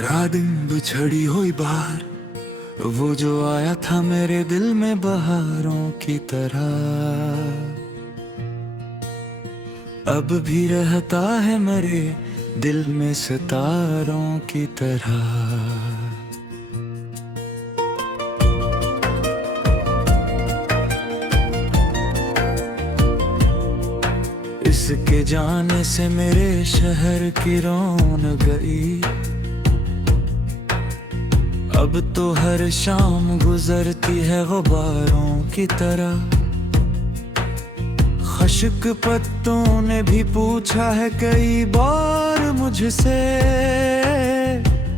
रात दिन बिछड़ी हुई बार, वो जो आया था मेरे दिल में बहारों की तरह, अब भी रहता है मेरे दिल में सितारों की तरह। इसके जाने से मेरे शहर की रौनक गई, अब तो हर शाम गुजरती है गुबारों की तरह। खश्क पत्तों ने भी पूछा है कई बार मुझसे,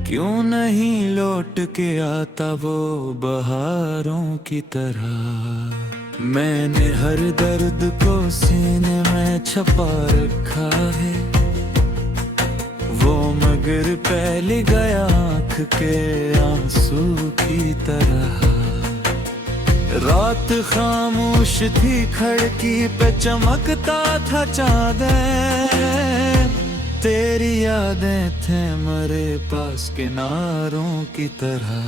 क्यों नहीं लौट के आता वो बहारों की तरह। मैंने हर दर्द को सीने में छुपा रखा है, वो मगर पहले गया आँख के आंसू की तरह। रात खामोश थी, खिड़की पे चमकता था चाँद, तेरी यादें थे मेरे पास किनारों की तरह।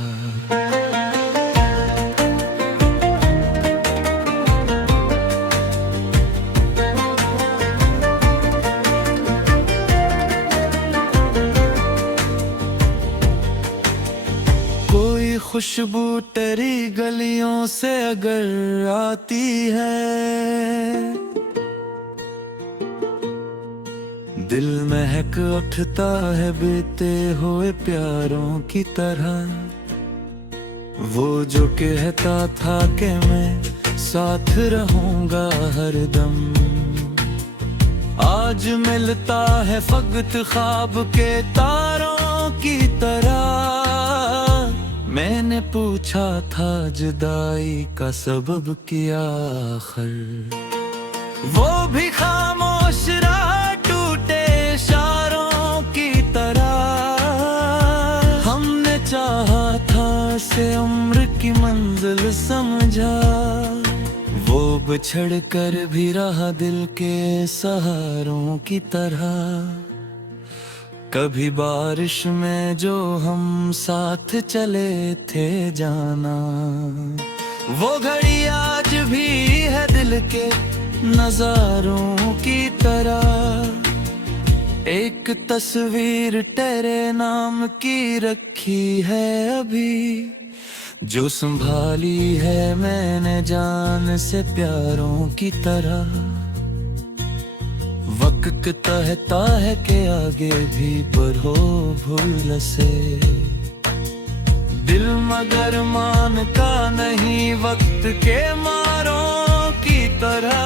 खुशबू तेरी गलियों से अगर आती है, दिल महक उठता है बीते हुए प्यारों की तरह। वो जो कहता था कि मैं साथ रहूंगा हरदम, आज मिलता है फकत ख्वाब के तारों की तरह। मैंने पूछा था जुदाई का सबब किया आखिर, वो भी खामोश रहा टूटे इशारों की तरह। हमने चाहा था से उम्र की मंजिल समझा, वो बिछड़ कर भी रहा दिल के सहारों की तरह। कभी बारिश में जो हम साथ चले थे जाना, वो घड़ी आज भी है दिल के नजारों की तरह। एक तस्वीर तेरे नाम की रखी है अभी, जो संभाली है मैंने जान से प्यारों की तरह। वक्त कहता है कि आगे भी बढ़ो भूल से, दिल मगर मानता नहीं वक्त के मारों की तरह।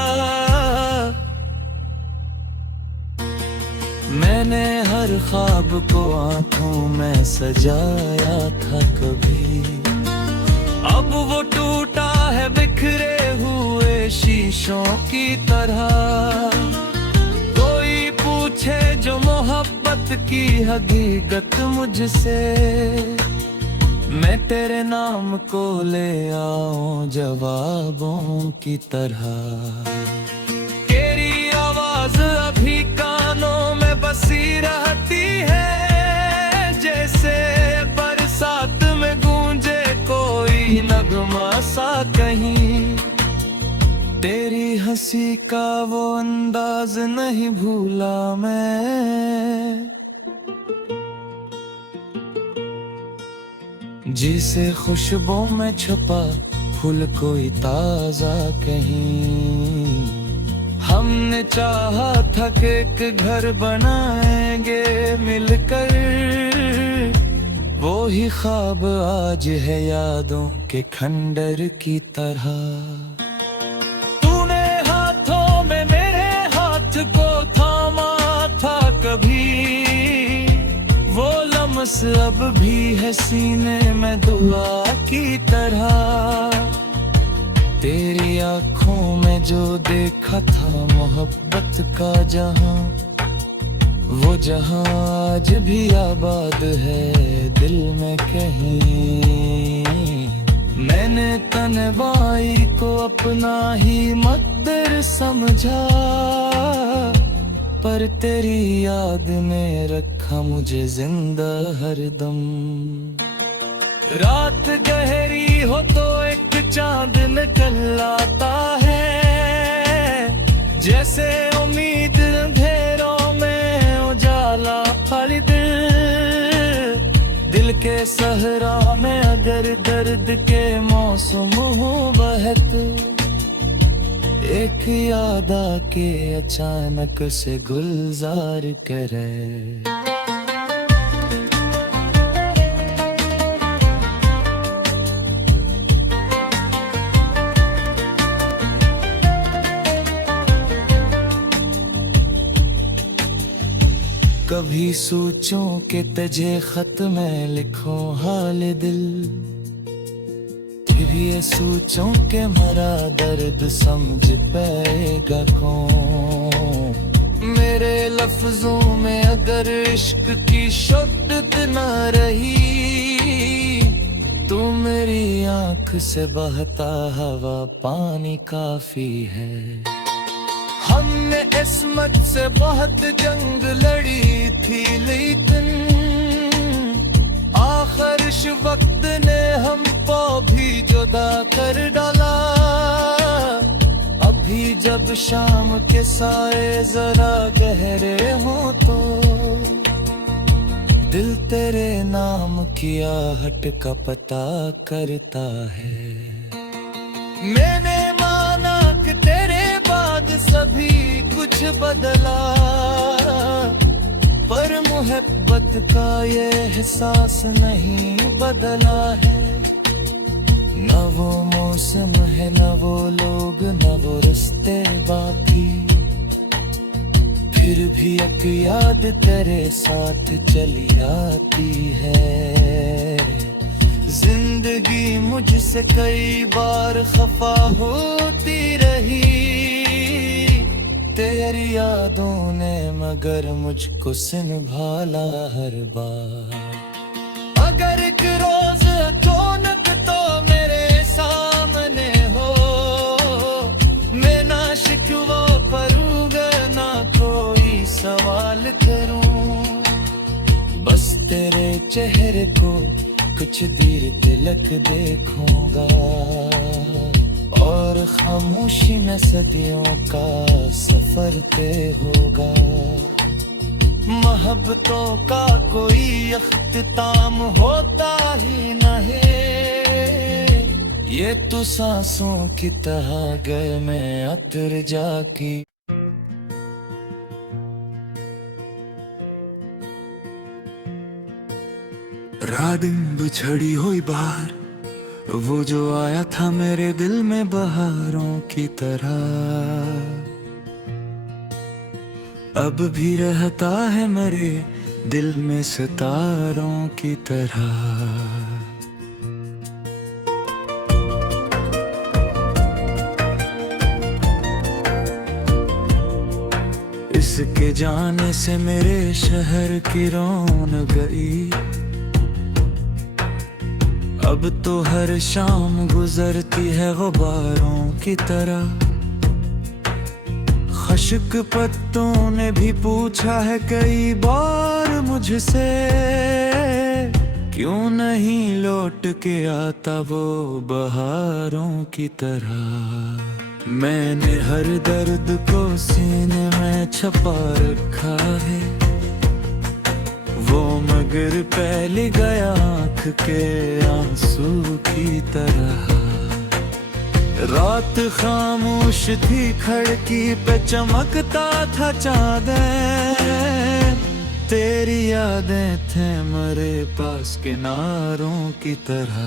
मैंने हर ख्वाब को आंखों में सजाया था कभी, अब वो टूटा है बिखरे हुए शीशों की तरह। पूछे जो मोहब्बत की हकीकत मुझसे, मैं तेरे नाम को ले आऊं जवाबों की तरह। तेरी आवाज अभी कानों में बसी रहती है, जैसे बरसात में गूंजे कोई नगमा सा कहीं। तेरी हंसी का वो अंदाज नहीं भूला मैं, जिसे खुशबू में छुपा फूल कोई ताजा कहीं। हमने चाहा था कि एक घर बनाएंगे मिलकर, वो ही ख्वाब आज है यादों के खंडर की तरह। को थामा था कभी, वो लम्स अब भी है सीने में दुआ की तरह। तेरी आँखों में जो देखा था मोहब्बत का जहां, वो जहां आज भी आबाद है दिल में कहीं। मैंने तन्वाई को अपना ही मकदर समझा, पर तेरी याद ने रखा रखा मुझे जिंदा हरदम। रात गहरी हो तो एक चांद निकल आता है, जैसे उम्मीद अंधेरों में उजाला हर दिल के सहरा में अगर दर्द के मौसम हो बहत, एक याद आके अचानक से गुलजार करे। कभी सोचूं कि तुझे खत में लिखूं हाल दिल, फिर ये सोचूं कि मरा दर्द समझ पाएगा कौन। मेरे लफ्जों में अगर इश्क की शुद्धत न रही, तो मेरी आंख से बहता हवा पानी काफी है। हमने इस्मत से बहुत जंग लड़ी थी, लेकिन आखिर इस वक्त ने हमको भी जुदा कर डाला। अभी जब शाम के साए जरा गहरे हो तो दिल तेरे नाम की आहट का पता करता है। मैंने माना कि तेरे बाद सभी कुछ बदला, पर मोहब्बत का ये एहसास नहीं बदला है। न वो मौसम है, न वो लोग, न वो रास्ते बाकी, फिर भी एक याद तेरे साथ चली आती है। जिंदगी मुझसे कई बार खफा होती रही, तेरी यादों ने मगर मुझको संभाला हर बार। अगर एक रोज अचानक तो मेरे सामने हो, मैं ना शिकवा करूँगा ना कोई सवाल करूँ, बस तेरे चेहरे को कुछ देर तिलक देखूंगा, और खामोशी में सदियों का सफर तय होगा। मोहब्बतों का कोई अख्तिताम होता ही नहीं, ये तो सांसों की तरह गए में अतर जाकी। रात दिन बिछड़ी हुई बाहर, वो जो आया था मेरे दिल में बहारों की तरह, अब भी रहता है मेरे दिल में सितारों की तरह। इसके जाने से मेरे शहर की रौनक गई, अब तो हर शाम गुजरती है गुबारों की तरह। खश्क पत्तों ने भी पूछा है कई बार मुझसे, क्यों नहीं लौट के आता वो बहारों की तरह। मैंने हर दर्द को सीने में छुपा रखा है, वो मगर पहले गया आँख के आंसू की तरह। रात खामोश थी, खिड़की पे चमकता था चाँद, तेरी यादें थे मेरे पास किनारों की तरह।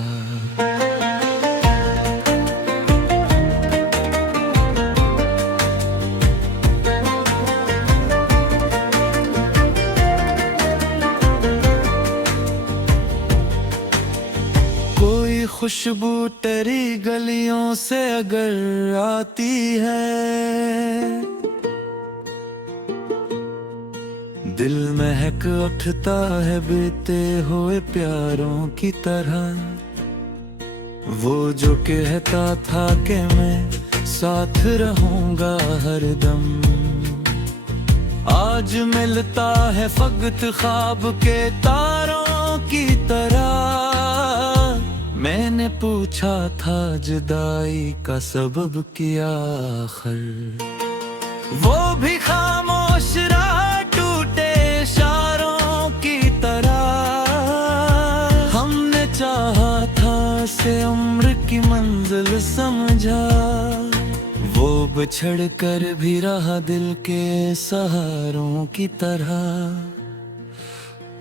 खुशबू तेरी गलियों से अगर आती है, दिल महक उठता है बीते हुए प्यारों की तरह। वो जो कहता था कि मैं साथ रहूंगा हरदम, आज मिलता है फकत ख्वाब के तारों की तरह। मैंने पूछा था जुदाई का सबब किया आखिर, वो भी खामोश रहा टूटे इशारों की तरह। हमने चाहा था से उम्र की मंजिल समझा, वो बिछड़ कर भी रहा दिल के सहारों की तरह।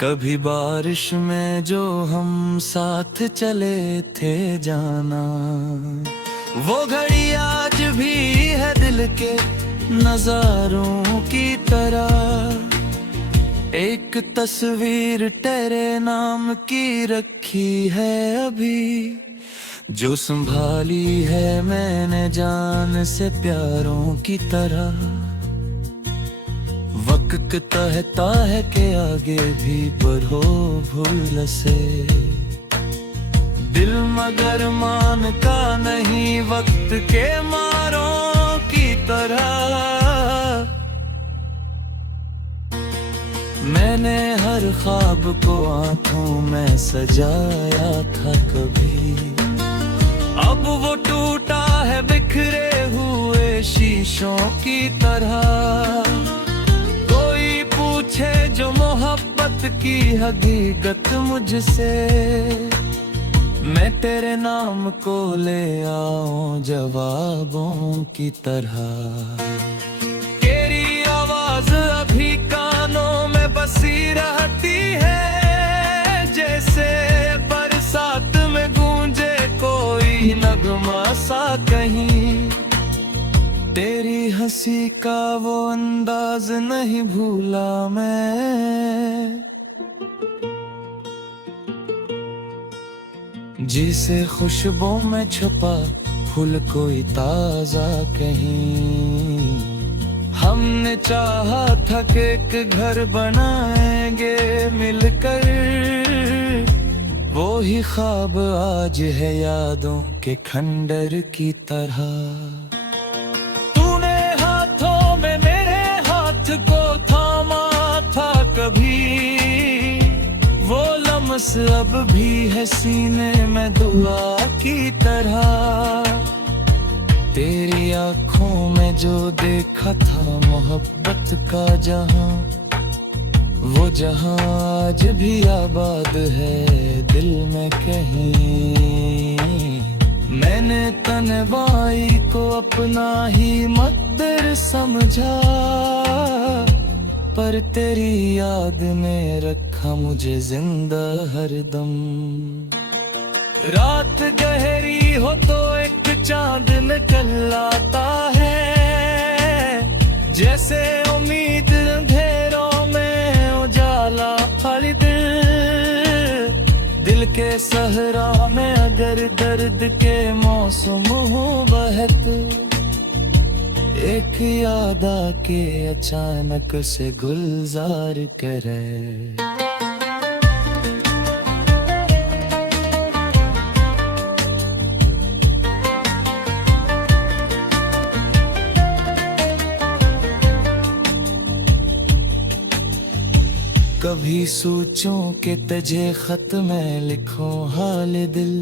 कभी बारिश में जो हम साथ चले थे जाना, वो घड़ी आज भी है दिल के नजारों की तरह। एक तस्वीर तेरे नाम की रखी है अभी, जो संभाली है मैंने जान से प्यारों की तरह। वक्त कहता है कि आगे भी बढ़ो भूल से, दिल मगर मानता नहीं वक्त के मारों की तरह। मैंने हर ख्वाब को आंखों में सजाया था कभी, अब वो टूटा है बिखरे हुए शीशों की तरह। कोई पूछे जो मोहब्बत की हकीकत मुझसे, मैं तेरे नाम को ले आऊं जवाबों की तरह। तेरी आवाज अभी कानों में बसी रहती है, जैसे बरसात में गूंजे कोई नगमा सा कहीं। तेरी हंसी का वो अंदाज नहीं भूला मैं, जिसे खुशबू में छुपा फूल कोई ताजा कहीं। हमने चाहा था कि एक घर बनाएंगे मिलकर, वो ही ख्वाब आज है यादों के खंडर की तरह। तूने हाथों में मेरे हाथ को थामा था कभी, वो लम्स अब भी है सीने में दुआ की तरह। तेरी आँखों में जो देखा था मोहब्बत का जहां, वो जहां आज भी आबाद है दिल में कहीं। मैंने तन्वाई को अपना ही मकदर समझा, पर तेरी याद ने रखा मुझे जिंदा हरदम। रात गहरी हो तो एक चांद निकल आता है, जैसे उम्मीद अंधेरों में उजाला खाली दिल के सहरा में अगर दर्द के मौसम हो बहत, एक याद आके अचानक से गुलजार करे। कभी सोचूं कि तुझे खत में लिखूं हाल दिल,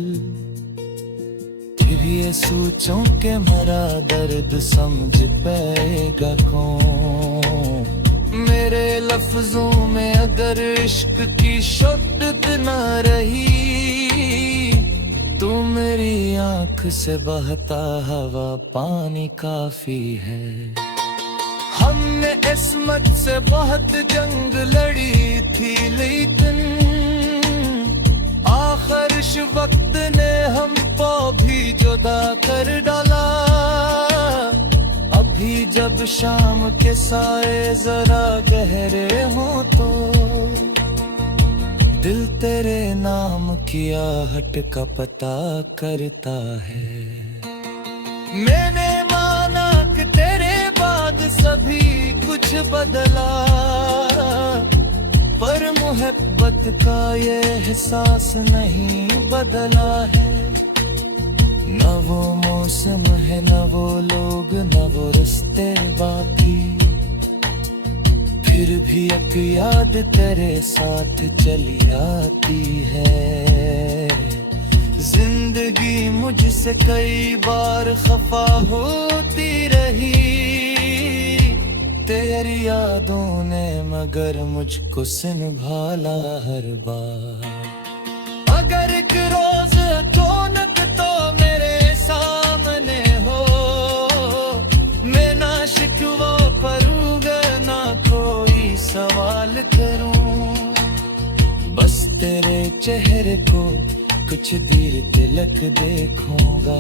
फिर ये सोचूं कि मेरा दर्द समझ पाएगा कौन। मेरे लफ्जों में अगर इश्क की शुद्धत न रही, तो मेरी आंख से बहता हवा पानी काफी है। हमने इस्मत से बहुत जंग लड़ी थी, लेकिन आखिर इस वक्त ने हमको भी जुदा कर डाला। अभी जब शाम के साए जरा गहरे हों तो, दिल तेरे नाम की आहट का पता करता है। मैंने माना कि तेरे बाद सभी कुछ बदला, पर मोहब्बत का ये एहसास नहीं बदला है। न वो मौसम है, न वो लोग, न वो रास्ते बाकी, फिर भी एक याद तेरे साथ चली आती है। जिंदगी मुझसे कई बार खफा होती रही, तेरी यादों ने मगर मुझको संभाला हर बार। अगर एक रोज अचानक तो मेरे सामने हो, मैं ना शिकवा करूँगा ना कोई सवाल करूँ, बस तेरे चेहरे को कुछ देर तिलक देखूंगा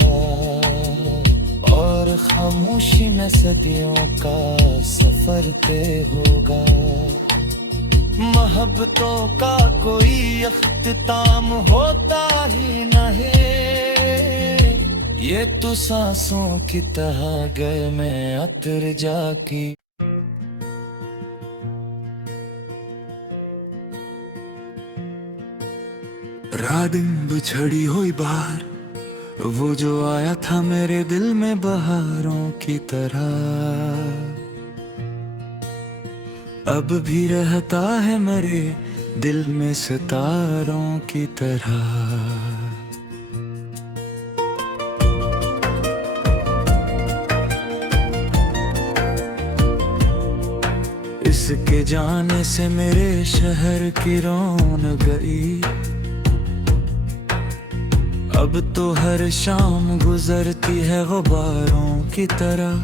और खामोशी में सदियों का सफर तय होगा। मोहब्बतों का कोई अख्तिताम होता ही नहीं, ये तो सांसों की तरह गए में अतर जाकी। रादिन बिछड़ी हुई बाहर, वो जो आया था मेरे दिल में बहारों की तरह, अब भी रहता है मेरे दिल में सितारों की तरह। इसके जाने से मेरे शहर की रौनक गई, अब तो हर शाम गुजरती है गुबारों की तरह।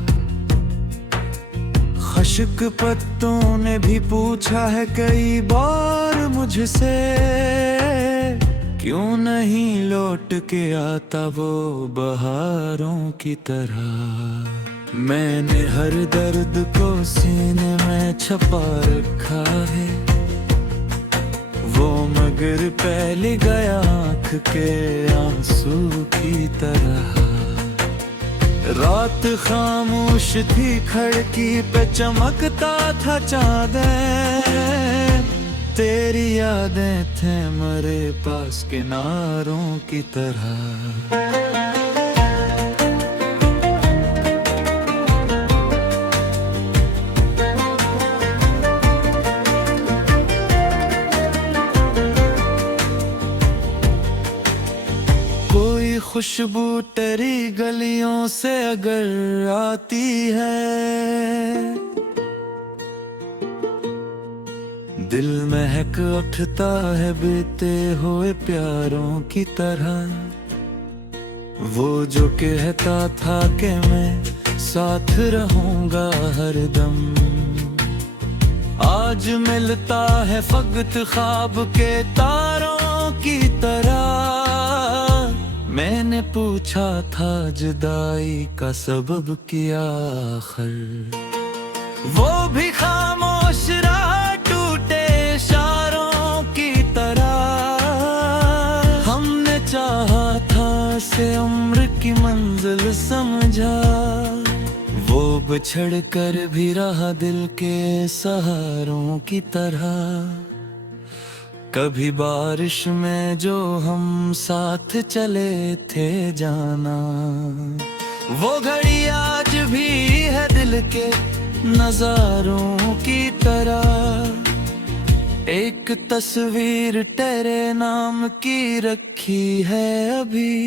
खश्क पत्तों ने भी पूछा है कई बार मुझसे, क्यों नहीं लौट के आता वो बहारों की तरह। मैंने हर दर्द को सीने में छुपा रखा है, वो मगर पहले गया आँख के आंसू की तरह। रात खामोश थी, खिड़की पे चमकता था चाँद, तेरी यादें थे मेरे पास किनारों की तरह। खुशबू तेरी गलियों से अगर आती है, दिल महक उठता है बीते हुए प्यारों की तरह। वो जो कहता था कि मैं साथ रहूंगा हरदम, आज मिलता है फकत ख्वाब के तारों की तरह। मैंने पूछा था जुदाई का सबब किया आखिर, वो भी खामोश रहा टूटे इशारों की तरह। हमने चाहा था से उम्र की मंजिल समझा, वो बिछड़ कर भी रहा दिल के सहारों की तरह। कभी बारिश में जो हम साथ चले थे जाना, वो घड़ी आज भी है दिल के नजारों की तरह। एक तस्वीर तेरे नाम की रखी है अभी,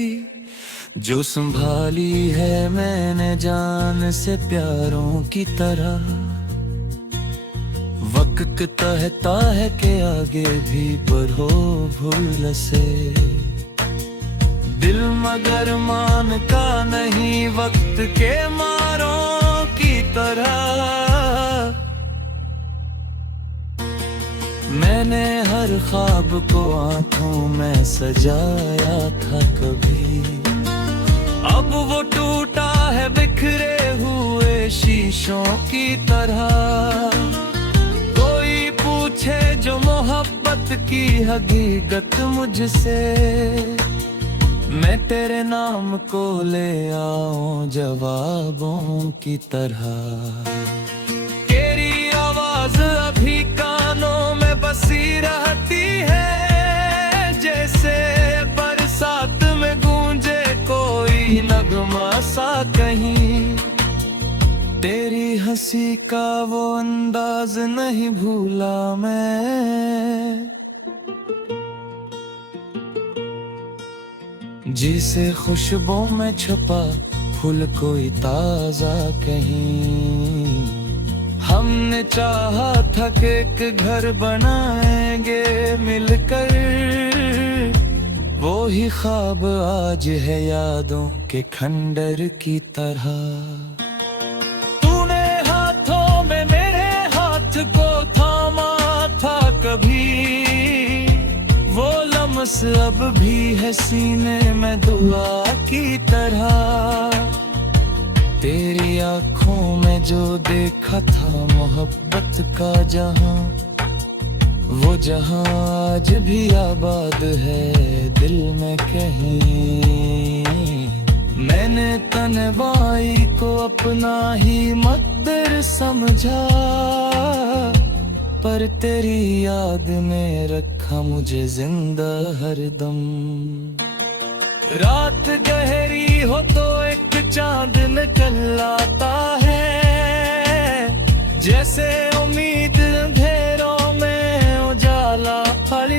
जो संभाली है मैंने जान से प्यारों की तरह। वक्त कहता है कि आगे भी बढ़ो भूल से, दिल मगर मानता नहीं वक्त के मारों की तरह। मैंने हर ख्वाब को आंखों में सजाया था कभी, अब वो टूटा है बिखरे हुए शीशों की तरह। पूछे जो मोहब्बत की हकीकत मुझसे, मैं तेरे नाम को ले आऊं जवाबों की तरह। तेरी आवाज अभी कानों में बसी रहती है, जैसे बरसात में गूंजे कोई नगमा सा कहीं। तेरी हंसी का वो अंदाज नहीं भूला मैं, जिसे खुशबू में छुपा फूल कोई ताजा कहीं। हमने चाहा था कि एक घर बनाएंगे मिलकर, वो ही ख्वाब आज है यादों के खंडर की तरह। तूने हाथों में मेरे हाथ को थामा था कभी, वो लम्स अब भी है सीने में दुआ की तरह। तेरी आँखों में जो देखा था मोहब्बत का जहां, वो जहां आज भी आबाद है दिल में कहीं। मैंने तन्वाई को अपना ही मकदर समझा, पर तेरी याद ने रखा मुझे जिंदा हरदम। रात गहरी हो तो एक चांद निकल आता है, जैसे उम्मीद अंधेरों में उजाला हर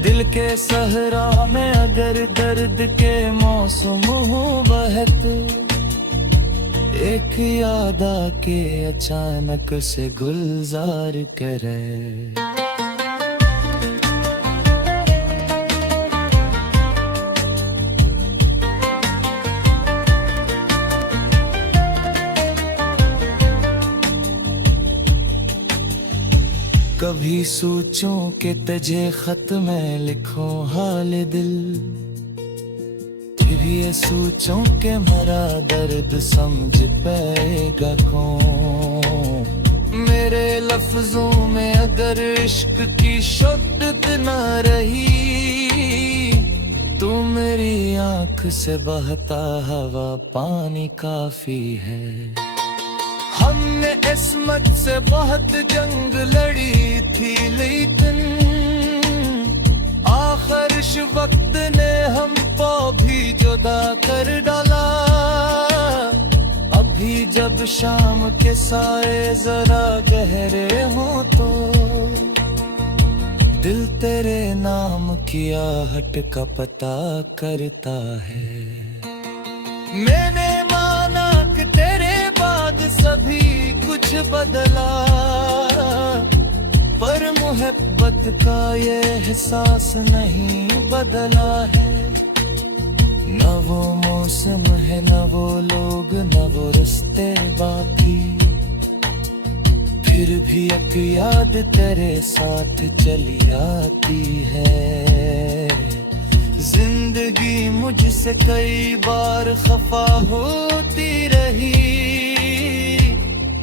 दिल के सहरा में अगर दर्द के मौसम हो बहत, एक याद आके अचानक से गुलजार करे। कभी सोचूं कि तुझे खत में लिखूं हाल दिल, फिर ये सोचूं कि मेरा दर्द समझ पाएगा कौन। मेरे लफ्जों में अगर इश्क की शुद्धत न रही, तो मेरी आंख से बहता हवा पानी काफी है। हमने इस्मत से बहुत जंग लड़ी थी, लेकिन आखिर इस वक्त ने हमको भी जुदा कर डाला। अभी जब शाम के साए जरा गहरे हो तो, दिल तेरे नाम की आहट का पता करता है। मैंने माना कि तेरे बाद सभी कुछ बदला, पर मोहब्बत का ये एहसास नहीं बदला है। न वो मौसम है, न वो लोग, न वो रास्ते बाकी, फिर भी एक याद तेरे साथ चली आती है। जिंदगी मुझसे कई बार खफा होती रही,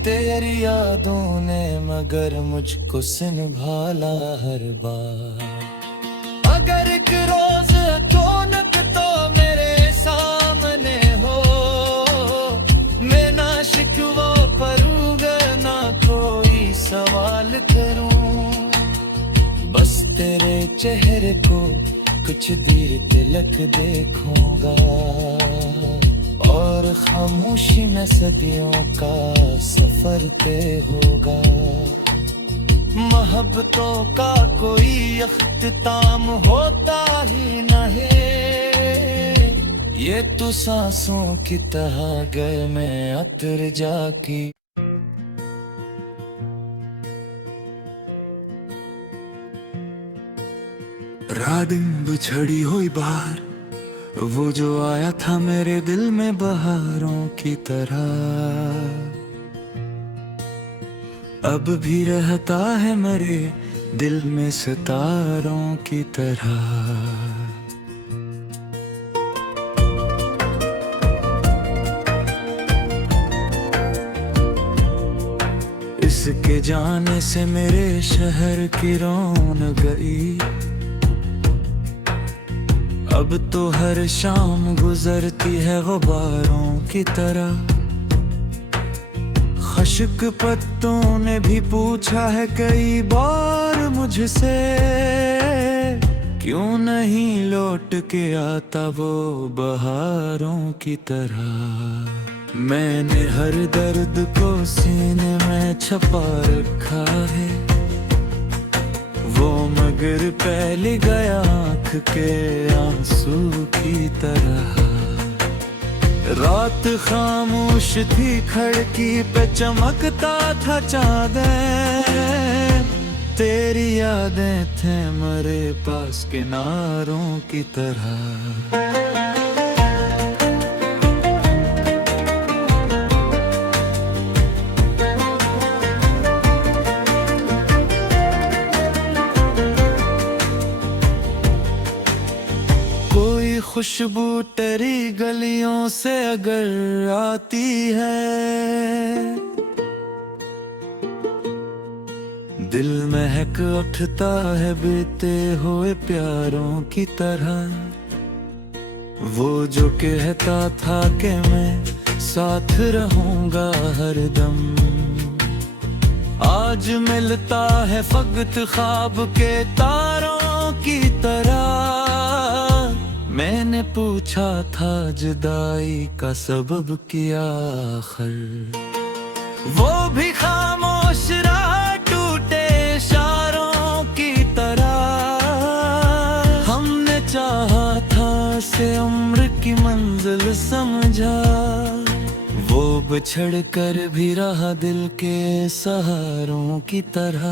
तेरी यादों ने मगर मुझको संभाला हर बार। अगर एक रोज अचानक तो मेरे सामने हो, मैं ना शिकवा करूँगा ना कोई सवाल करूँ, बस तेरे चेहरे को कुछ देर तिलक देखूंगा, और खामोशी में सदियों का सफर तय होगा। मोहब्बतों का कोई अख्तिताम होता ही नहीं, ये तो सांसों की तरह गए में अतर जाकी। रादिन बिछड़ी हुई बाहर, वो जो आया था मेरे दिल में बहारों की तरह, अब भी रहता है मेरे दिल में सितारों की तरह। इसके जाने से मेरे शहर की रौनक गई, अब तो हर शाम गुजरती है गुबारों की तरह। खश्क पत्तों ने भी पूछा है कई बार मुझसे, क्यों नहीं लौट के आता वो बहारों की तरह। मैंने हर दर्द को सीने में छपा रखा है, वो मगर पहले गया आँख के आंसू की तरह। रात खामोश थी, खिड़की पे चमकता था चाँद, तेरी यादें थे मरे पास किनारों की तरह। कोई खुशबू तेरी गलियों से अगर आती है, दिल महक उठता है बीते हुए प्यारों की तरह। वो जो कहता था कि मैं साथ रहूंगा हरदम, आज मिलता है फकत ख्वाब के तारों की तरह। मैंने पूछा था जुदाई का सबब किया आखिर, वो भी खामोश रहा टूटे इशारों की तरह। हमने चाहा था से उम्र की मंजिल समझा, वो बिछड़ कर भी रहा दिल के सहारों की तरह।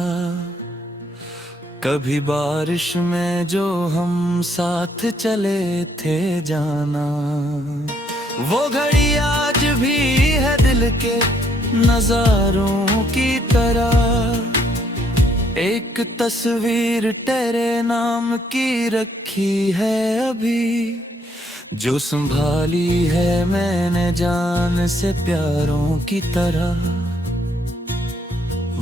कभी बारिश में जो हम साथ चले थे जाना, वो घड़ी आज भी है दिल के नजारों की तरह। एक तस्वीर तेरे नाम की रखी है अभी, जो संभाली है मैंने जान से प्यारों की तरह।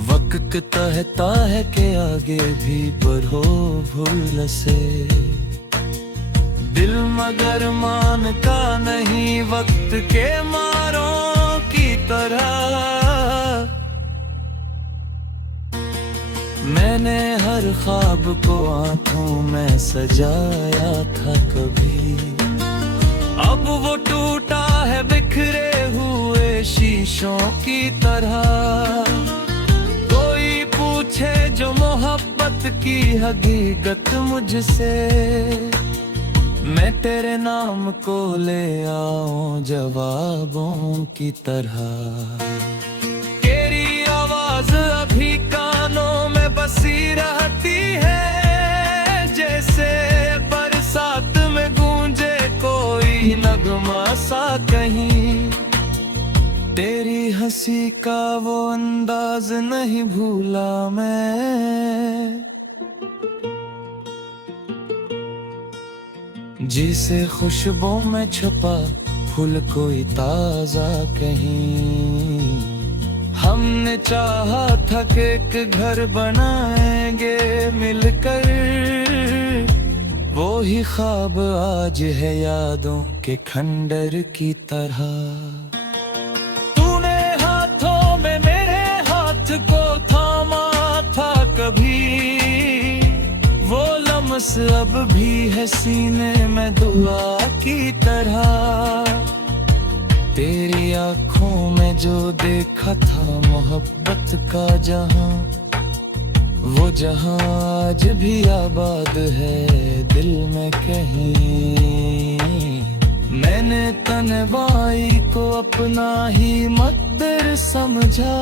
वक्त कहता है कि आगे भी बढ़ो भूल से, दिल मगर मानता नहीं वक्त के मारों की तरह। मैंने हर ख्वाब को आंखों में सजाया था कभी, अब वो टूटा है बिखरे हुए शीशों की तरह। पूछे जो मोहब्बत की हकीकत मुझसे, मैं तेरे नाम को ले आऊं जवाबों की तरह। तेरी आवाज अभी कानों में बसी रहती है, जैसे बरसात में गूंजे कोई नगमा सा कहीं। तेरी हंसी का वो अंदाज नहीं भूला मैं, जिसे खुशबू में छुपा फूल कोई ताजा कहीं। हमने चाहा था कि एक घर बनाएंगे मिलकर, वो ही ख्वाब आज है यादों के खंडर की तरह। को थामा था कभी, वो लम्स अब भी है सीने में दुआ की तरह। तेरी आंखों में जो देखा था मोहब्बत का जहां, वो जहां आज भी आबाद है दिल में कहीं। मैंने तन्वाई को अपना ही मकदर समझा,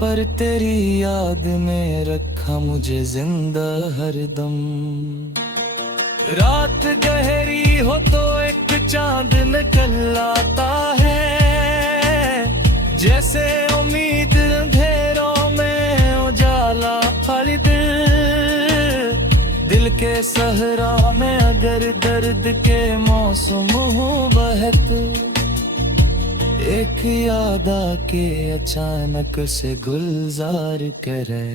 पर तेरी याद ने रखा मुझे जिंदा हरदम। रात गहरी हो तो एक चांद निकल आता है, जैसे उम्मीद अंधेरों में उजाला हर दिल के सहरा में अगर दर्द के मौसम हो बहत, एक याद आके अचानक से गुलजार करे।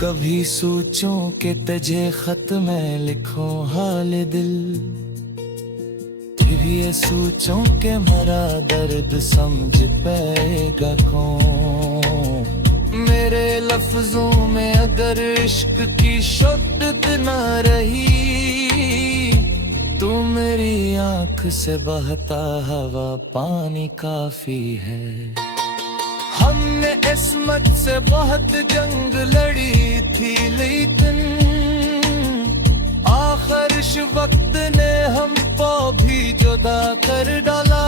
कभी सोचूं कि तुझे खत में लिखूं हाल दिल, ये सोचूं के मरा दर्द समझ पाएगा कौन। मेरे लफ्जों में अगर इश्क की शुद्दत ना रही, तू मेरी आंख से बहता हवा पानी काफी है। हमने इस्मत से बहुत जंग लड़ी थी, लेकिन आखिर इस वक्त ने हमको भी जुदा कर डाला।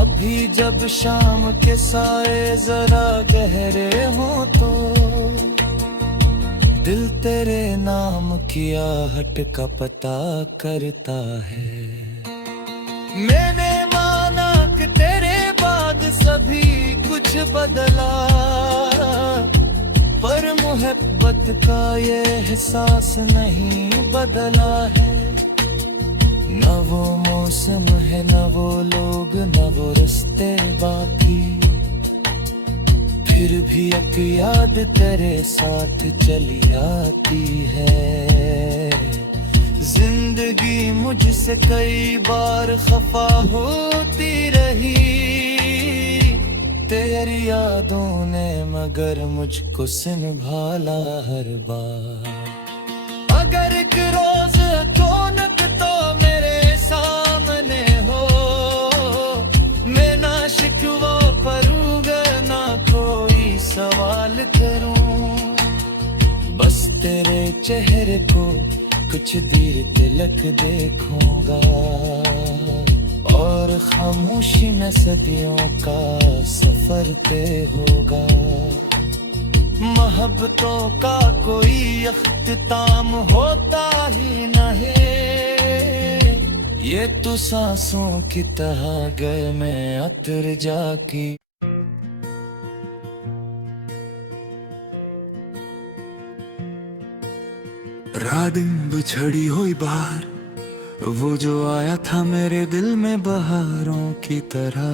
अभी जब शाम के साए जरा गहरे हो तो दिल तेरे नाम की आहट का पता करता है। मैंने माना कि तेरे बाद सभी कुछ बदला, पर मोहब्बत का ये एहसास नहीं बदला है। न वो मौसम है, न वो लोग, न वो रास्ते बाकी, फिर भी एक याद तेरे साथ चली आती है। जिंदगी मुझसे कई बार खफा होती रही, तेरी यादों ने मगर मुझको संभाला हर बार। अगर एक रोज अचानक तो मेरे सामने हो, मैं ना शिकवा करूँगा ना कोई सवाल करूँ, बस तेरे चेहरे को कुछ देर तिलक देखूंगा और खामोशी में सदियों का सफर तय होगा। मोहब्बतों का कोई अख्तिताम होता ही नहीं, ये तो सांसों की तरह गए में अतर जाकी। रात दिन बिछड़ी हुई बाहर, वो जो आया था मेरे दिल में बहारों की तरह,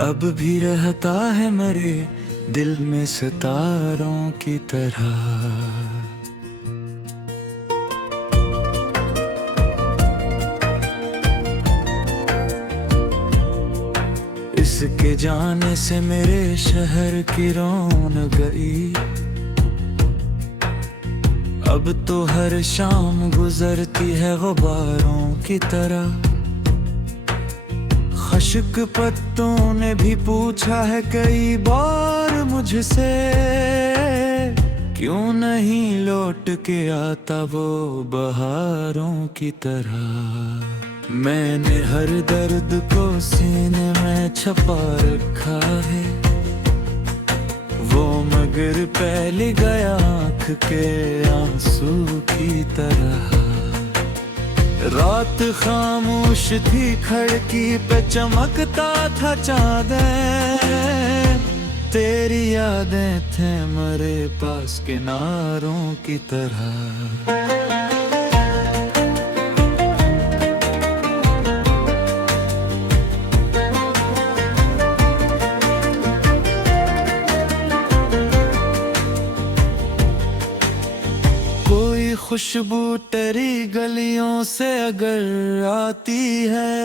अब भी रहता है मेरे दिल में सितारों की तरह। इसके जाने से मेरे शहर की रौनक गई, अब तो हर शाम गुजरती है गुबारों की तरह। खश्क पत्तों ने भी पूछा है कई बार मुझसे, क्यों नहीं लौट के आता वो बहारों की तरह। मैंने हर दर्द को सीने में छुपा रखा है, वो मगर पहले गया आँख के आंसू की तरह। रात खामोश थी, खिड़की पे चमकता था चाँद, तेरी यादें थे मेरे पास किनारों की तरह। खुशबू तेरी गलियों से अगर आती है,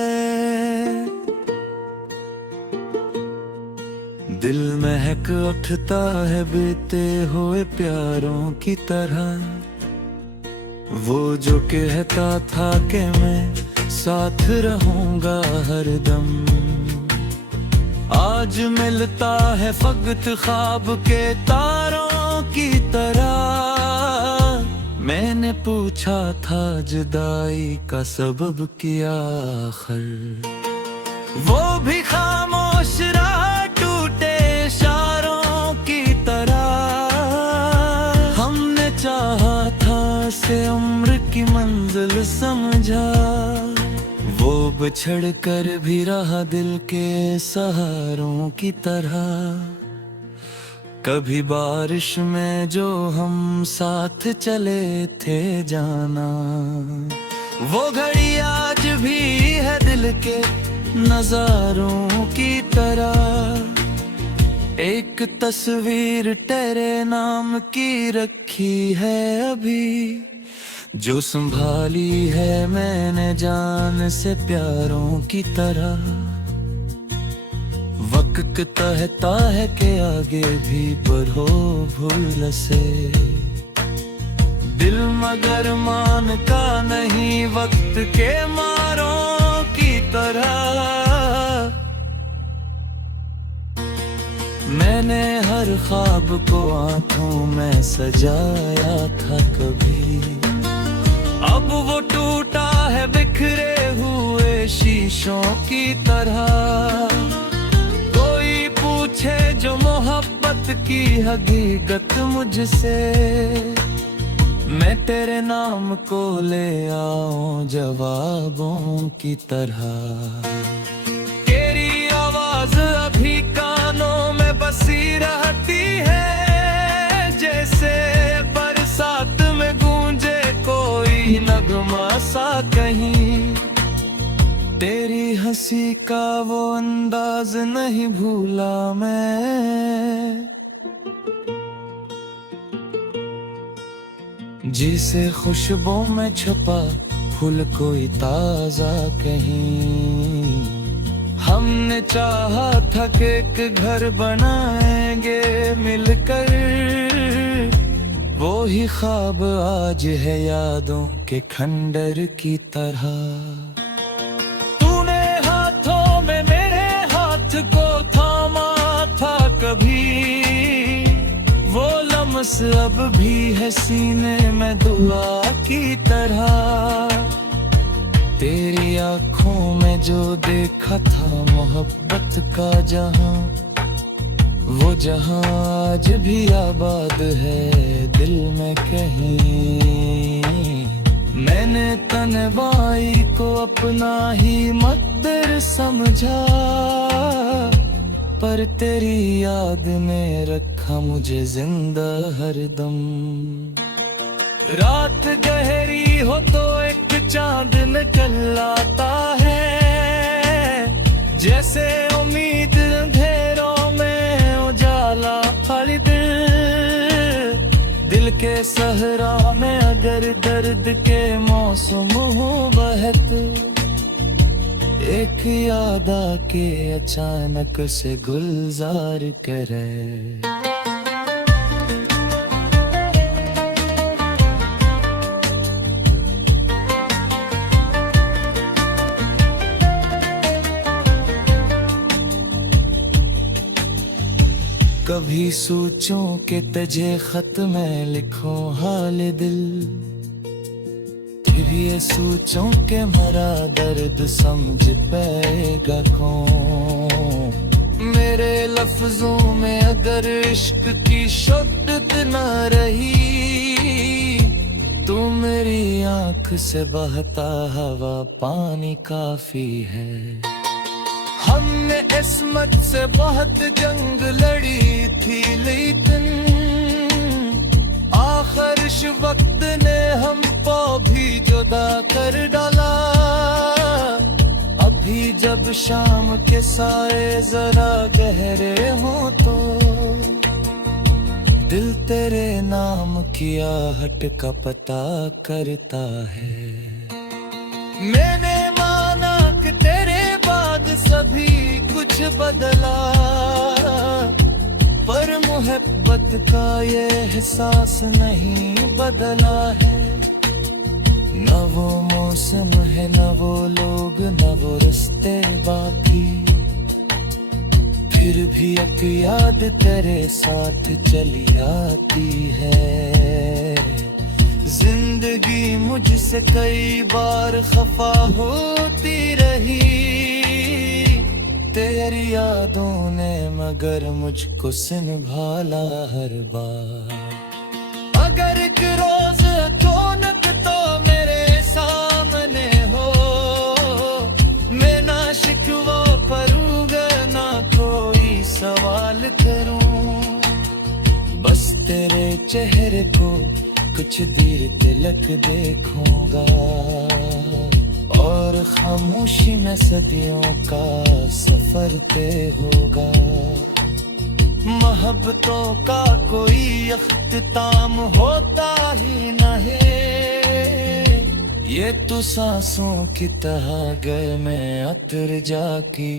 दिल महक उठता है बीते हुए प्यारों की तरह। वो जो कहता था कि मैं साथ रहूंगा हरदम, आज मिलता है फकत ख्वाब के तारों की तरह। मैंने पूछा था जुदाई का सबब किया आखिर, वो भी खामोश रहा टूटे इशारों की तरह। हमने चाहा था से उम्र की मंजिल समझा, वो बिछड़ कर भी रहा दिल के सहारों की तरह। कभी बारिश में जो हम साथ चले थे जाना, वो घड़ी आज भी है दिल के नजारों की तरह। एक तस्वीर तेरे नाम की रखी है अभी, जो संभाली है मैंने जान से प्यारों की तरह। वक्त कहता है कि आगे भी बढ़ो भूल से, दिल मगर मानता नहीं वक्त के मारों की तरह। मैंने हर ख्वाब को आंखों में सजाया था कभी, अब वो टूटा है बिखरे हुए शीशों की तरह। कोई पूछे जो मोहब्बत की हकीकत मुझसे, मैं तेरे नाम को ले आऊं जवाबों की तरह। तेरी आवाज अभी कानों में बसी रहती है, जैसे बरसात में गूंजे कोई नगमा सा कहीं। तेरी हंसी का वो अंदाज नहीं भूला मैं, जिसे खुशबू में छुपा फूल कोई ताजा कहीं। हमने चाहा था कि एक घर बनाएंगे मिलकर, वो ही ख्वाब आज है यादों के खंडर की तरह। तूने हाथों में मेरे हाथ को थामा था कभी, वो लम्स अब भी है सीने में दुआ की तरह। तेरी आँखों में जो देखा था मोहब्बत का जहां, वो जहां आज भी आबाद है दिल में कहीं। मैंने तन्वाई को अपना ही मकदर समझा, पर तेरी याद ने रखा मुझे जिंदा हरदम। रात गहरी हो तो एक चांद निकल आता है, जैसे उम्मीद अंधेरों में उजाला हर दिल के सहरा में अगर दर्द के मौसम हो बहत, एक याद आके अचानक से गुलजार करे। कभी सोचूं कि तुझे खत में लिखूं हाल दिल, फिर ये सोचूं कि मरा दर्द समझ पाएगा कौन। मेरे लफ्जों में अगर इश्क की शुद्दत न रही, तो मेरी आंख से बहता हवा पानी काफी है। हमने इस्मत से बहुत जंग लड़ी थी, लेकिन आखिर इस वक्त ने हमको भी जुदा कर डाला। अभी जब शाम के साए जरा गहरे हो तो, दिल तेरे नाम की आहट का पता करता है। मैंने माना कि तेरे बाद सभी कुछ बदला, पर मोहब्बत का ये एहसास नहीं बदला है। न वो मौसम है, न वो लोग, न वो रास्ते बाकी, फिर भी एक याद तेरे साथ चली आती है। जिंदगी मुझसे कई बार खफा होती रही, तेरी यादों ने मगर मुझको संभाला हर बार। अगर एक रोज अचानक तो मेरे सामने हो, मैं ना शिकवा करूँगा ना कोई सवाल करूँ, बस तेरे चेहरे को कुछ देर तिलक देखूंगा, और खामोशी में सदियों का सफर तय होगा। मोहब्बतों का कोई अख्तिताम होता ही नहीं, ये तो सांसों की तरह गए में अतर जाकी।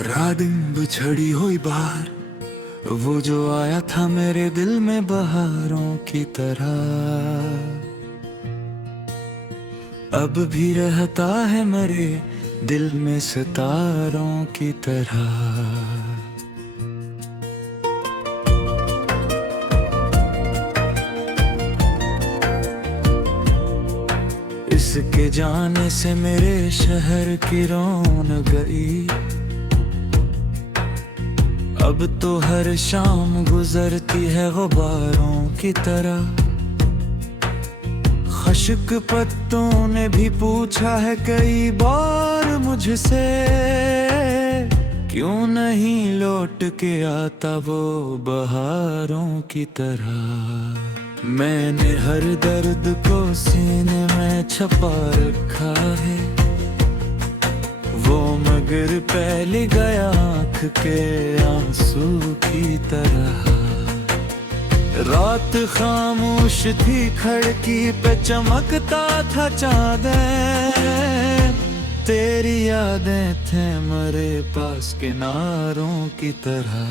रात दिन बिछड़ी हुई बाहर, वो जो आया था मेरे दिल में बहारों की तरह, अब भी रहता है मेरे दिल में सितारों की तरह। इसके जाने से मेरे शहर की रौनक गई, अब तो हर शाम गुजरती है गुबारों की तरह। खुश्क पत्तों ने भी पूछा है कई बार मुझसे, क्यों नहीं लौट के आता वो बहारों की तरह। मैंने हर दर्द को सीने में छुपा रखा है, वो मगर पहले गया आँख के आंसू की तरह। रात खामोश थी, खिड़की पे चमकता था चाँद, तेरी यादें थे मेरे पास किनारों की तरह।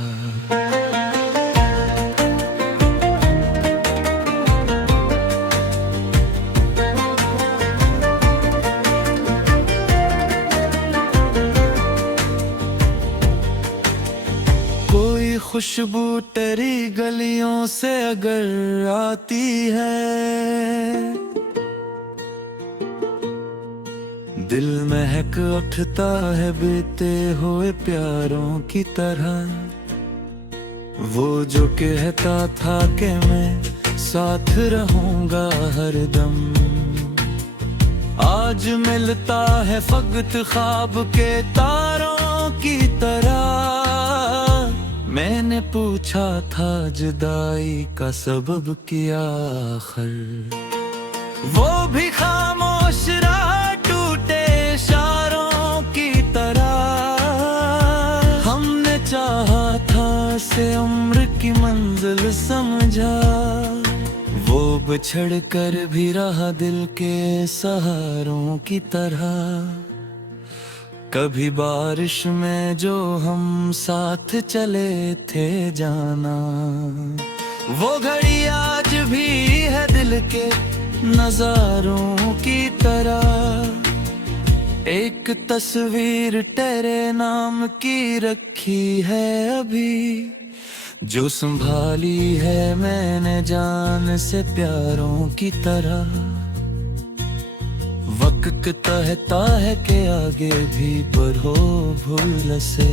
खुशबू तेरी गलियों से अगर आती है, दिल महक उठता है बीते हुए प्यारों की तरह। वो जो कहता था कि मैं साथ रहूंगा हरदम, आज मिलता है फकत ख्वाब के तारों की तरह। मैंने पूछा था जुदाई का सबब किया आखिर, वो भी खामोश रहा टूटे इशारों की तरह। हमने चाहा था से उम्र की मंजिल समझा, वो बिछड़ कर भी रहा दिल के सहारों की तरह। कभी बारिश में जो हम साथ चले थे जाना, वो घड़ी आज भी है दिल के नजारों की तरह। एक तस्वीर तेरे नाम की रखी है अभी, जो संभाली है मैंने जान से प्यारों की तरह। वक्त कहता है कि आगे भी बढ़ो भूल से,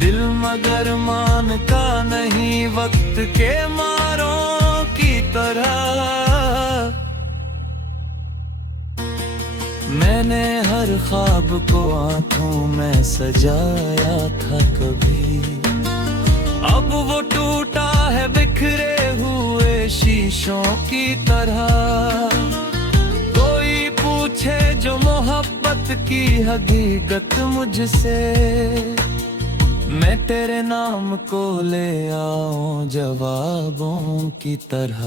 दिल मगर मानता नहीं वक्त के मारों की तरह। मैंने हर ख्वाब को आंखों में सजाया था कभी, अब वो टूटा है बिखरे हुए शीशों की तरह। पूछे जो मोहब्बत की हकीकत मुझसे, मैं तेरे नाम को ले आऊं जवाबों की तरह।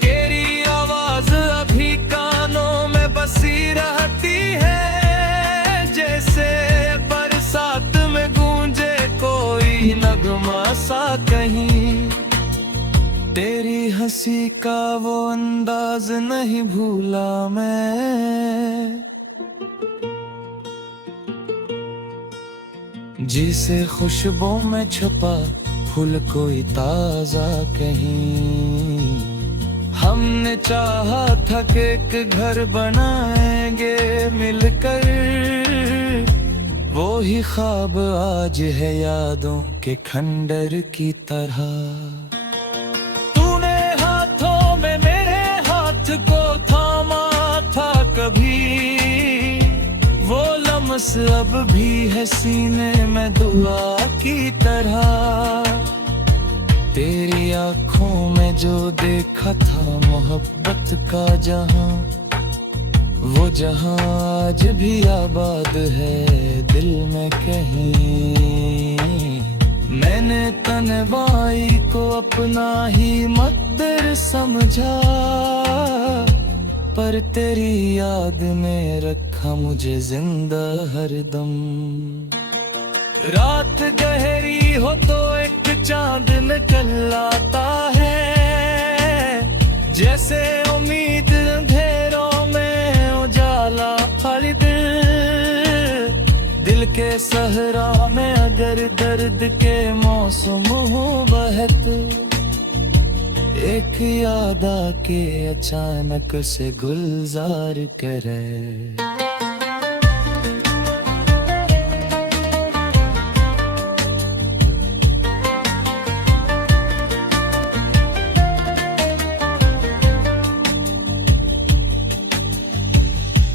तेरी आवाज अभी कानों में बसी रहती है, जैसे बरसात में गूंजे कोई नगमा सा कहीं। तेरी हंसी का वो अंदाज नहीं भूला मैं, जिसे खुशबू में छुपा फूल कोई ताजा कहीं। हमने चाहा था कि एक घर बनाएंगे मिलकर, वो ही ख्वाब आज है यादों के खंडर की तरह। को थामा था कभी, वो लम्स अब भी है सीने में दुआ की तरह। तेरी आंखों में जो देखा था मोहब्बत का जहां, वो जहां आज भी आबाद है दिल में कहीं। मैंने तन्वाई को अपना ही मकदर समझा, पर तेरी याद में रखा मुझे जिंदा हरदम। रात गहरी हो तो एक चांद निकल आता है, जैसे उम्मीद अंधेरों में उजाला। खाली दिल के सहरा में अगर दर्द के मौसम हो बहत, एक याद आके अचानक से गुलजार करे।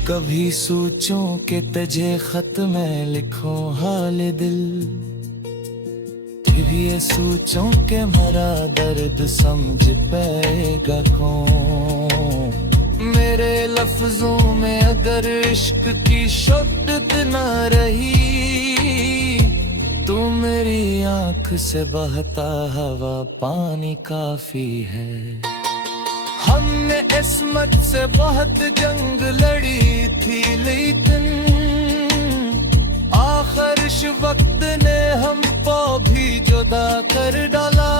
कभी सोचूं कि तुझे खत में लिखूं हाल दिल, कभी ये सोचूं कि मेरा दर्द समझ पाएगा कौन। मेरे लफ्जों में अगर इश्क की शिद्दत न रही, तो मेरी आंख से बहता हवा पानी काफी है। हमने इस्मत से बहुत जंग लड़ी थी, लेकिन आखिर इस वक्त ने हमको भी जुदा कर डाला।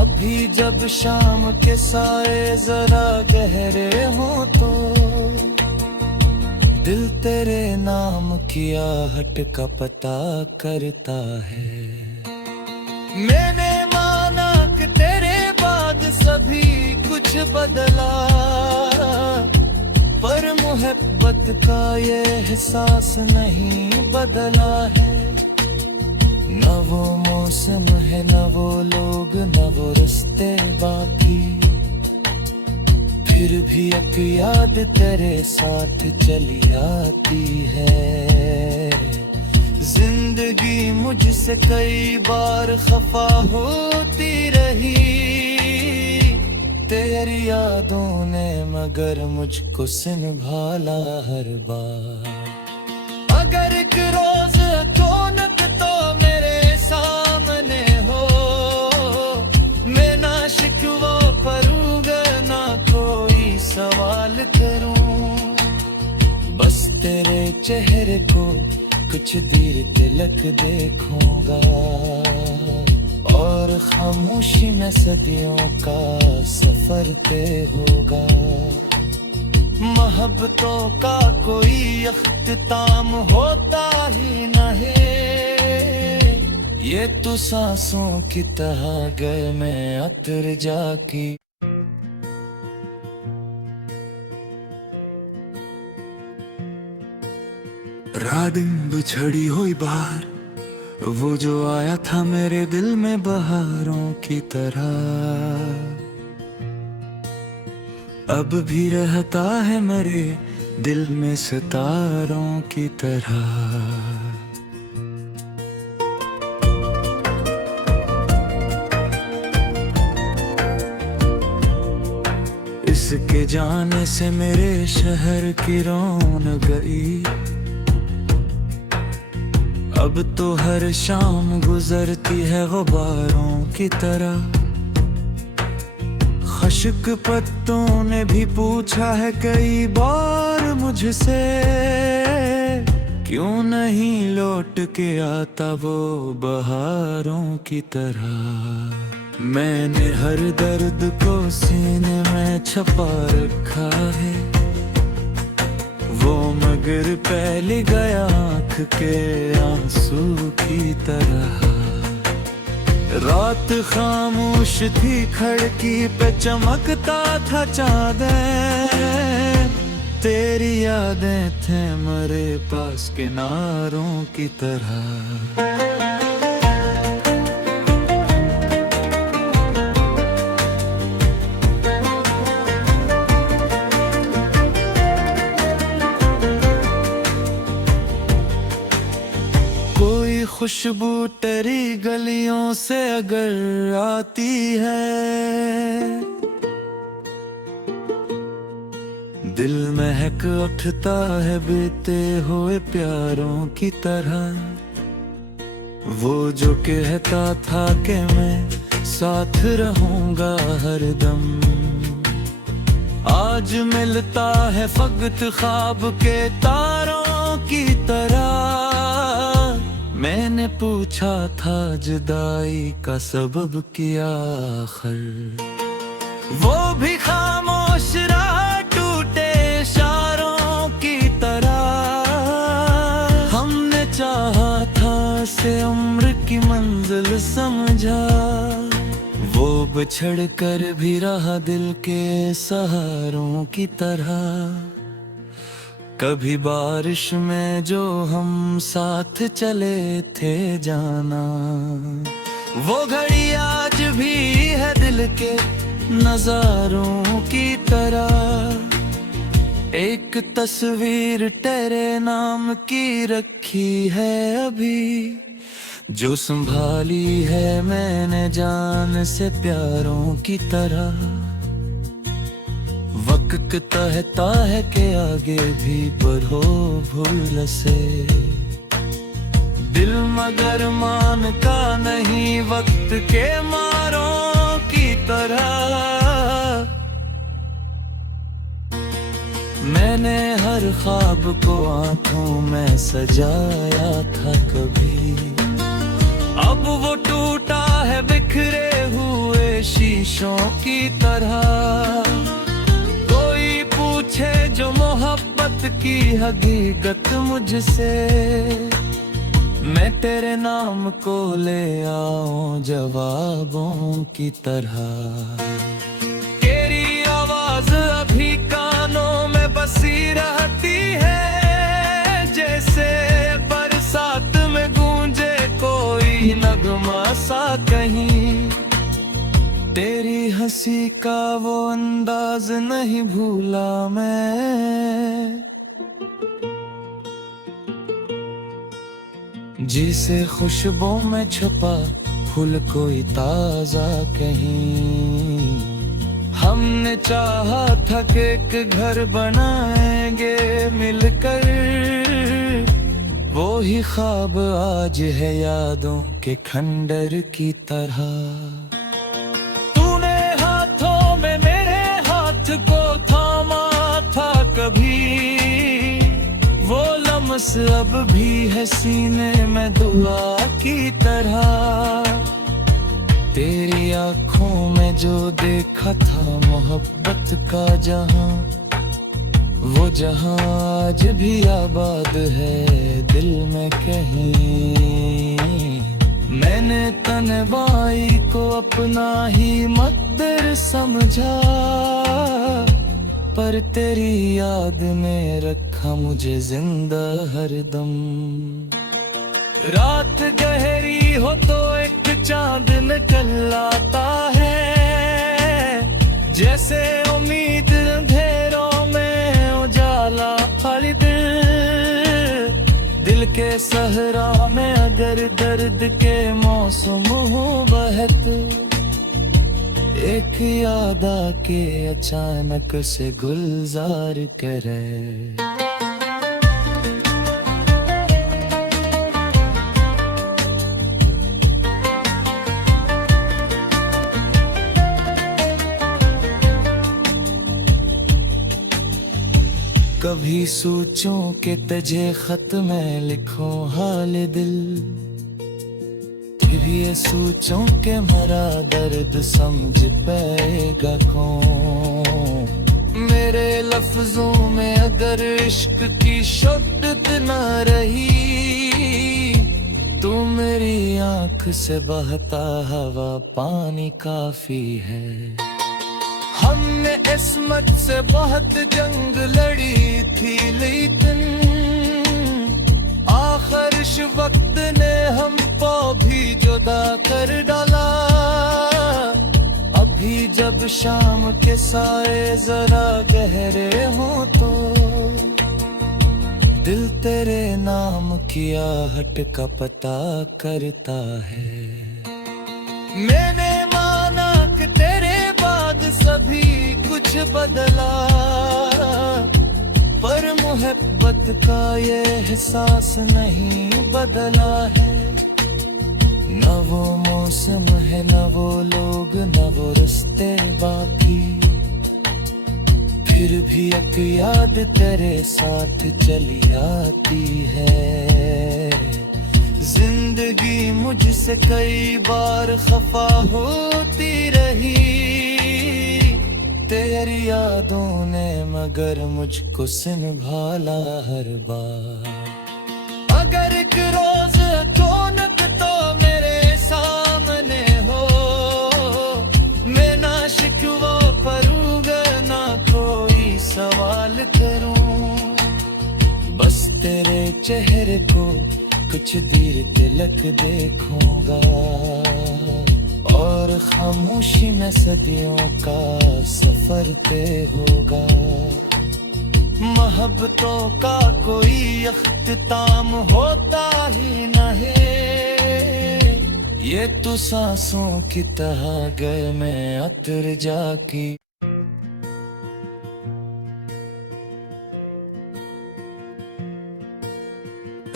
अभी जब शाम के साए जरा गहरे हो तो दिल तेरे नाम की आहट का पता करता है। मैंने माना कि तेरे बाद सभी कुछ बदला, पर मोहब्बत का ये एहसास नहीं बदला है। न वो मौसम है, न वो लोग, न वो रास्ते बाकी, फिर भी एक याद तेरे साथ चली आती है। जिंदगी मुझसे कई बार खफा होती रही, तेरी यादों ने मगर मुझको संभाला हर बार। अगर एक रोज अचानक तो मेरे सामने हो, मैं ना शिकवा करूँगा ना कोई सवाल करूँ, बस तेरे चेहरे को कुछ देर तिलक देखूंगा, और खामोशी में सदियों का सफर तय होगा। मोहब्बतों का कोई अख्तिताम होता ही नहीं, ये तो सांसों की तरह गए में अतर जाकी। रादिन बिछड़ी हुई बाहर, वो जो आया था मेरे दिल में बहारों की तरह, अब भी रहता है मेरे दिल में सितारों की तरह। इसके जाने से मेरे शहर की रौनक गई, अब तो हर शाम गुजरती है गुबारों की तरह। खश्क पत्तों ने भी पूछा है कई बार मुझसे, क्यों नहीं लौट के आता वो बहारों की तरह। मैंने हर दर्द को सीने में छुपा रखा है, वो मगर पहले गया आँख के आंसू की तरह। रात खामोश थी, खिड़की पे चमकता था चाँद, तेरी यादें थे मेरे पास किनारों की तरह। खुशबू तेरी गलियों से अगर आती है, दिल महक उठता है बीते हुए प्यारों की तरह, वो जो कहता था कि मैं साथ रहूंगा हरदम, आज मिलता है फकत ख्वाब के तारों की तरह। मैंने पूछा था जुदाई का सबब किया आखिर, वो भी खामोश रहा टूटे इशारों की तरह। हमने चाहा था से उम्र की मंजिल समझा, वो बिछड़ कर भी रहा दिल के सहारों की तरह। कभी बारिश में जो हम साथ चले थे जाना, वो घड़ी आज भी है दिल के नजारों की तरह। एक तस्वीर तेरे नाम की रखी है अभी, जो संभाली है मैंने जान से प्यारों की तरह। वक्त कहता है कि आगे भी बढ़ो भूल से, दिल मगर मानता नहीं वक्त के मारों की तरह। मैंने हर ख्वाब को आंखों में सजाया था कभी, अब वो टूटा है बिखरे हुए शीशों की तरह। कोई पूछे जो मोहब्बत की हकीकत मुझसे, मैं तेरे नाम को ले आऊं जवाबों की तरह। तेरी आवाज अभी कानों में बसी रहती है, जैसे बरसात में गूंजे कोई नगमा सा कहीं। तेरी हंसी का वो अंदाज नहीं भूला मैं, जिसे खुशबू में छुपा फूल कोई ताजा कहीं। हमने चाहा था कि एक घर बनाएंगे मिलकर, वो ही ख्वाब आज है यादों के खंडर की तरह। तूने हाथों में मेरे हाथ को थामा था कभी, वो लम्स अब भी है सीने में दुआ की तरह। तेरी आँखों में जो देखा था मोहब्बत का जहां, वो जहां आज भी आबाद है दिल में कहीं। मैंने तन्हाई को अपना ही मकदर समझा, पर तेरी याद ने रखा मुझे जिंदा हरदम। रात गहरी हो तो एक चांद निकल आता है, जैसे उम्मीद अंधेरों में उजाला खाली दिल के सहरा में अगर दर्द के मौसम हो बहत, एक याद आके अचानक से गुलजार करे। कभी सोचूं कि तुझे खत में लिखूं हाल दिल, फिर ये सोचूं कि मेरा दर्द समझ पाएगा कौन। मेरे लफ्जों में अगर इश्क की शुद्धत न रही, तो मेरी आंख से बहता हवा पानी काफी है। हमने इस्मत से बहुत जंग लड़ी थी, लेकिन आखिर इस वक्त ने हमको भी जुदा कर डाला। अभी जब शाम के साए जरा गहरे हों तो, दिल तेरे नाम की आहट का पता करता है। मैंने माना कि तेरे बाद सभी कुछ बदला, पर मोहब्बत का ये एहसास नहीं बदला है। न वो मौसम है, न वो लोग, न वो रास्ते बाकी, फिर भी एक याद तेरे साथ चली आती है। जिंदगी मुझसे कई बार खफा होती रही, तेरी यादों ने मगर मुझको संभाला हर बार। अगर एक रोज अचानक तो मेरे सामने हो, मैं ना शिकवा करूँगा ना कोई सवाल करूँ, बस तेरे चेहरे को कुछ देर तिलक देखूंगा, और खामोशी में सदियों का सफर तय होगा। मोहब्बतों का कोई अख्तिताम होता ही नहीं, ये तो सांसों की तरह गए में अतर जाकी।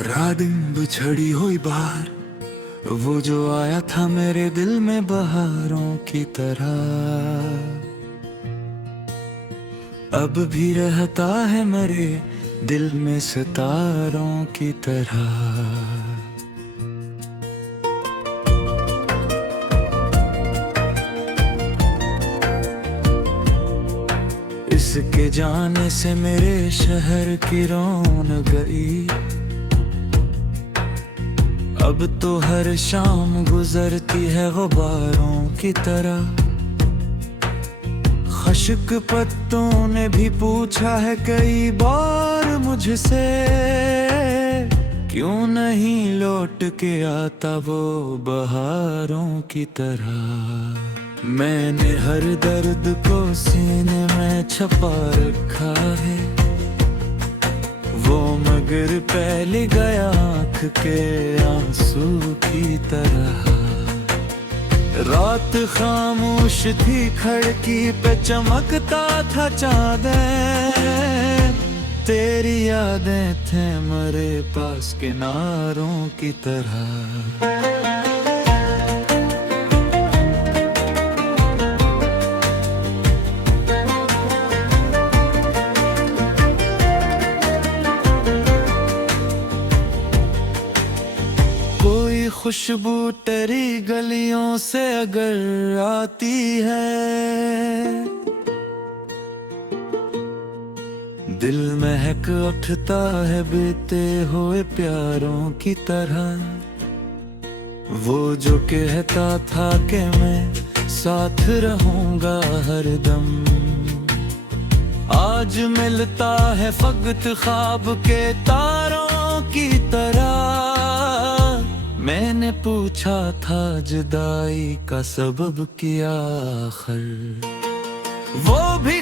रादिन बिछड़ी हुई बाहर, वो जो आया था मेरे दिल में बहारों की तरह, अब भी रहता है मेरे दिल में सितारों की तरह। इसके जाने से मेरे शहर की रौनक गई, अब तो हर शाम गुजरती है गुबारों की तरह। खश्क पत्तों ने भी पूछा है कई बार मुझसे, क्यों नहीं लौट के आता वो बहारों की तरह। मैंने हर दर्द को सीने में छुपा रखा है, वो मगर पहले गया आँख के आंसू की तरह। रात खामोश थी, खिड़की पे चमकता था चाँद, तेरी यादें थे मेरे पास किनारों की तरह। खुशबू तेरी गलियों से अगर आती है, दिल महक उठता है बीते हुए प्यारों की तरह। वो जो कहता था कि मैं साथ रहूंगा हरदम, आज मिलता है फकत ख्वाब के तारों की तरह। मैंने पूछा था जुदाई का सबब किया आखिर, वो भी